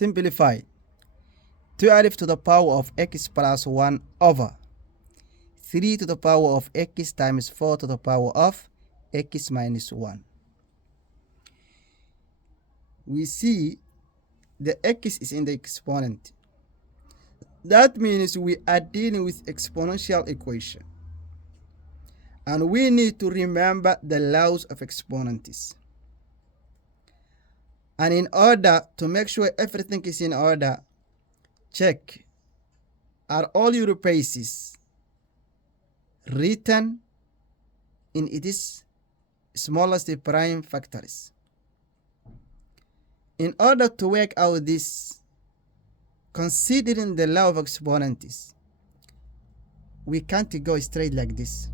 Simplify. 12 to the power of x plus 1 over 3 to the power of x times 4 to the power of x minus 1. We see the x is in the exponent. That means we are dealing with exponential equation. And we need to remember the laws of exponents. And in order to make sure everything is in order, check, are all your bases written in its smallest prime factors? In order to work out this, considering the law of exponents, we can't go straight like this.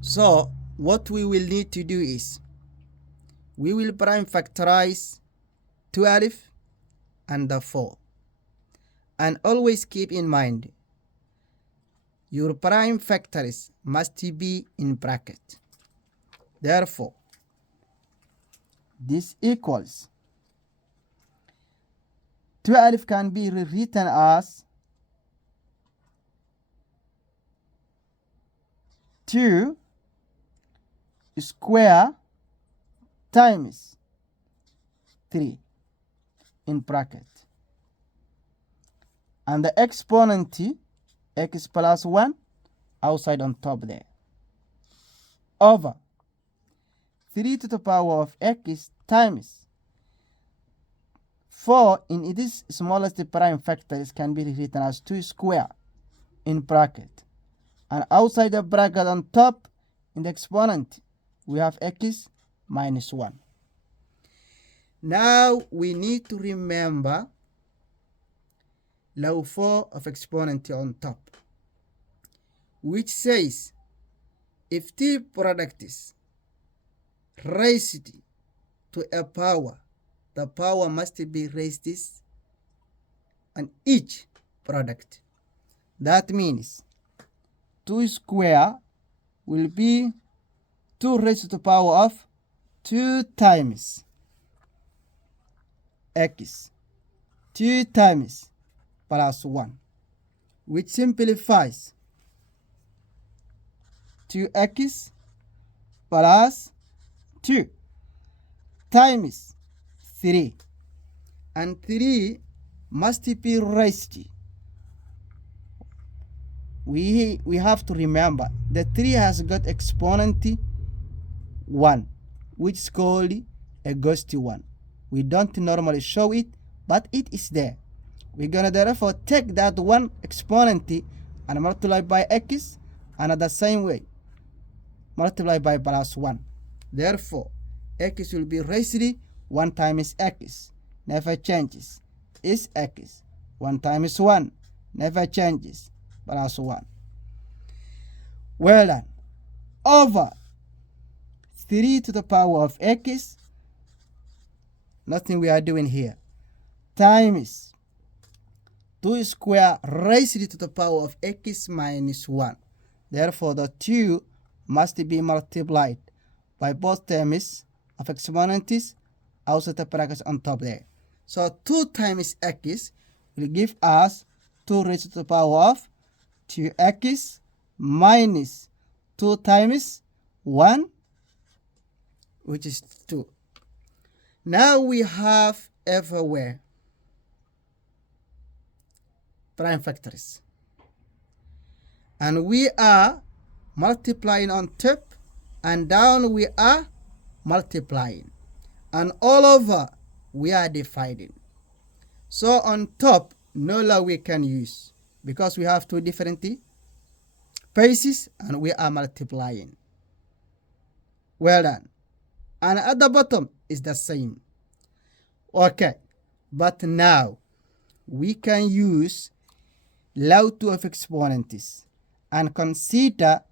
So what we will need to do is, we will prime factorize 12 and the 4. And always keep in mind, your prime factors must be in bracket. Therefore, this equals 12 can be rewritten as 2 square times 3 in bracket, and the exponent x plus 1 outside on top there, over 3 to the power of x times 4 in its smallest prime factors can be written as 2 square in bracket, and outside the bracket on top in the exponent we have x minus 1. Now we need to remember law 4 of exponent on top, which says if two products raised to a power, the power must be raised on each product. That means 2 square will be 2 raised to the power of 2 times x, 2 times plus 1, which simplifies 2x plus 2 times 3, and 3 must be raised. We have to remember the 3 has got exponent 1, which is called a ghost 1. We don't normally show it, but it is there. We're gonna therefore take that 1 exponent and multiply by x, and the same way multiply by plus 1. Therefore x will be raised 1 times x, never changes, is x. 1 times 1 never changes, plus 1. Well done. Over 3 to the power of x, nothing we are doing here, times 2 square raised to the power of x minus 1. Therefore the 2 must be multiplied by both terms of exponents outside the brackets on top there. So 2 times x will give us 2 raised to the power of 2x minus 2 times 1, which is 2. Now we have everywhere prime factors, and we are multiplying on top, and down we are multiplying, and all over we are dividing. So on top no law we can use, because we have 2 different bases and we are multiplying. Well done. And at the bottom is the same. Okay, but now we can use law 2 of exponents and consider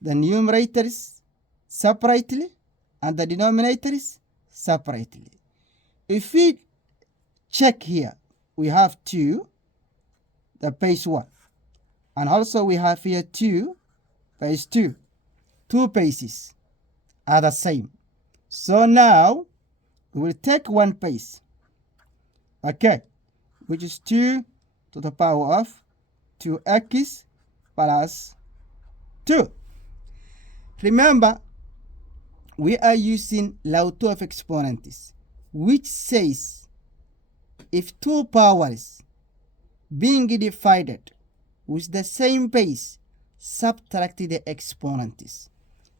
the numerators separately and the denominators separately. If we check here, we have 2, the base 1, and also we have here 2 base 2. 2 bases are the same. So now we will take one place, okay, which is 2 to the power of 2x plus 2. Remember, we are using law 2 of exponents, which says if two powers being divided with the same base, subtract the exponents.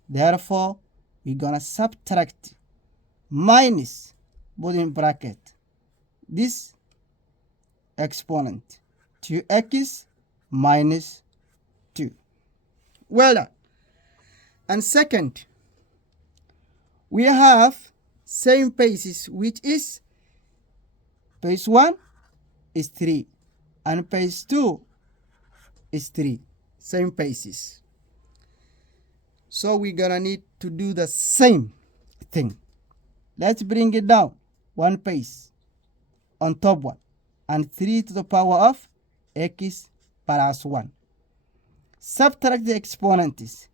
Therefore, we're gonna subtract minus, put in bracket, this exponent, 2x minus 2. Well done. And second, we have same bases, which is base 1 is 3 and base 2 is 3. Same bases. So we're gonna need to do the same thing. Let's bring it down. One base on top one and 3 to the power of x plus 1. Subtract the exponents,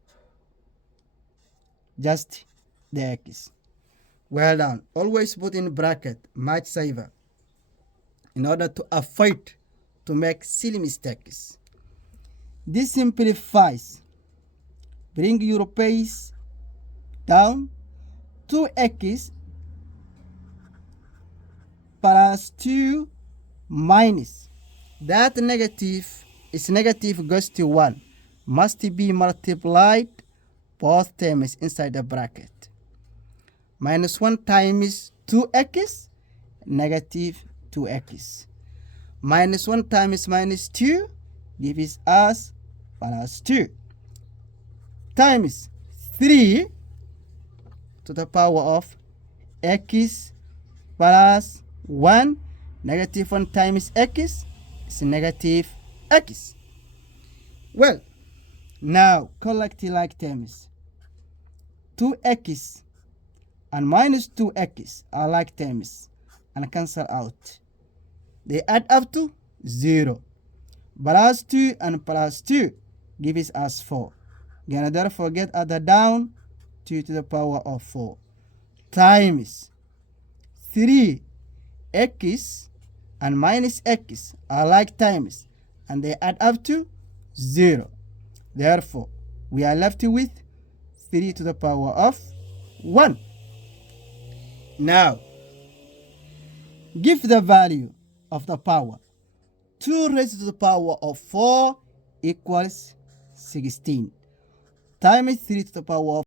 just the x. Well done. Always put in bracket, much safer, in order to avoid to make silly mistakes. This simplifies. Bring your base down. 2x plus 2 minus. That negative is negative goes to 1. Must be multiplied both terms inside the bracket. Minus 1 times 2x, negative 2x. Minus 1 times minus 2 gives us plus 2. Times 3 to the power of x plus 1. Negative 1 times x is negative x. Well, now collect like terms. 2x and minus 2x are like terms and cancel out. They add up to 0. Plus 2 and plus 2 gives us 4. Gonna therefore get other down 2 to the power of 4 times 3x and minus x are like times and they add up to 0. Therefore, we are left with 3 to the power of 1. Now, give the value of the power. 2 raised to the power of 4 equals 16. Times 3 to the power of